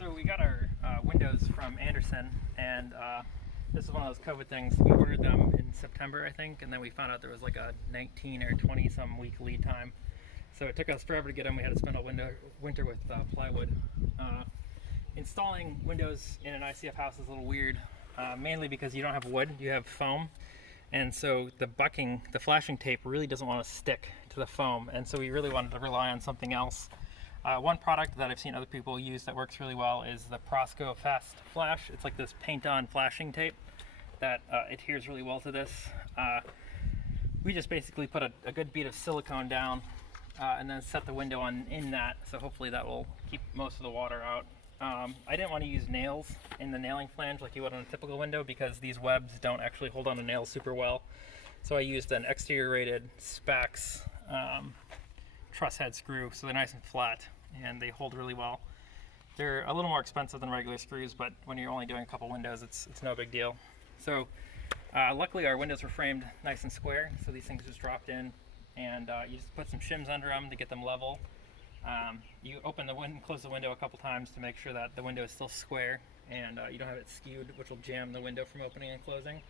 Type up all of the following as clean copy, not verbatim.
So we got our windows from Anderson, and this is one of those COVID things. We ordered them in September, I think, and then we found out there was like a 19 or 20 some week lead time. So it took us forever to get them. We had to spend a winter with plywood. Installing windows in an ICF house is a little weird, mainly because you don't have wood, you have foam. And so the bucking, the flashing tape really doesn't want to stick to the foam. And so we really wanted to rely on something else. One product that I've seen other people use that works really well is the Prosco Fast Flash. It's like this paint-on flashing tape that adheres really well to this. We just basically put a good bead of silicone down and then set the window on in that, so hopefully that will keep most of the water out. I didn't want to use nails in the nailing flange like you would on a typical window because these webs don't actually hold on to nails super well. So I used an exterior rated Spax truss head screw, so they're nice and flat and they hold really well. They're a little more expensive than regular screws, but when you're only doing a couple windows, it's no big deal. So luckily our windows were framed nice and square, so these things just dropped in, and you just put some shims under them to get them level. You open the window, close the window a couple times to make sure that the window is still square and you don't have it skewed, which will jam the window from opening and closing.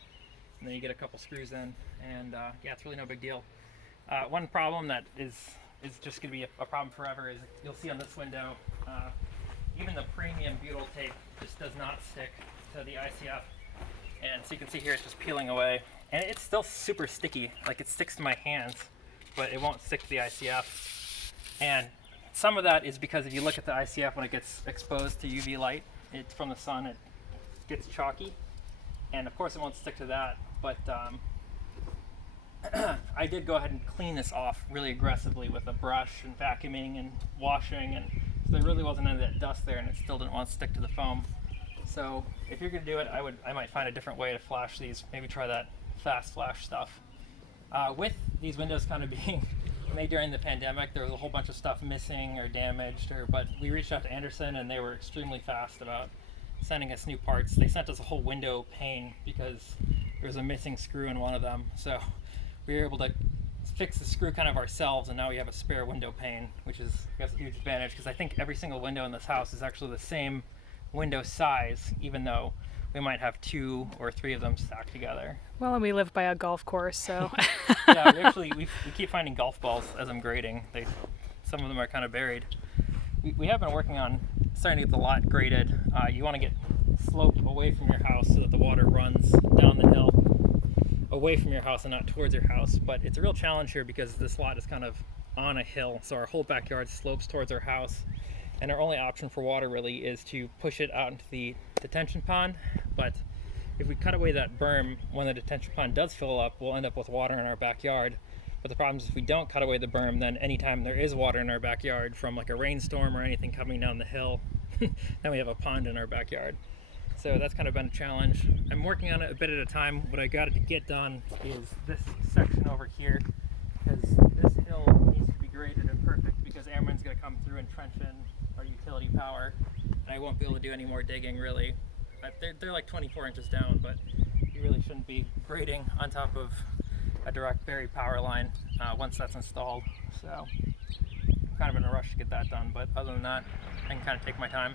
And then you get a couple screws in, and yeah, it's really no big deal. One problem that is just going to be a problem forever is you'll see on this window, even the premium butyl tape just does not stick to the ICF. And so you can see here it's just peeling away. And it's still super sticky, like it sticks to my hands, but it won't stick to the ICF. And some of that is because if you look at the ICF when it gets exposed to UV light, it's from the sun, it gets chalky. And of course it won't stick to that, but I did go ahead and clean this off really aggressively with a brush and vacuuming and washing, and so there really wasn't any of that dust there, and it still didn't want to stick to the foam. So if you're going to do it, I might find a different way to flash these. Maybe try that fast flash stuff. With these windows kind of being made during the pandemic, there was a whole bunch of stuff missing or damaged, but we reached out to Anderson and they were extremely fast about sending us new parts. They sent us a whole window pane because there was a missing screw in one of them. So we were able to fix the screw kind of ourselves, and now we have a spare window pane, which is, I guess, a huge advantage because I think every single window in this house is actually the same window size, even though we might have 2 or 3 of them stacked together. Well, and we live by a golf course, so. Yeah, we keep finding golf balls as I'm grading. Some of them are kind of buried. We have been working on starting to get the lot graded. You want to get slope away from your house so that the water runs down the hill away from your house and not towards your house. But it's a real challenge here because this lot is kind of on a hill, so our whole backyard slopes towards our house. And our only option for water really is to push it out into the detention pond. But if we cut away that berm, when the detention pond does fill up, we'll end up with water in our backyard. But the problem is if we don't cut away the berm, then anytime there is water in our backyard from like a rainstorm or anything coming down the hill, then we have a pond in our backyard. So that's kind of been a challenge. I'm working on it a bit at a time. What I got to get done is this section over here, because this hill needs to be graded and perfect because Airman's going to come through and trench in our utility power, and I won't be able to do any more digging really. They're like 24 inches down, but you really shouldn't be grading on top of a direct buried power line once that's installed. So I'm kind of in a rush to get that done, but other than that, I can kind of take my time.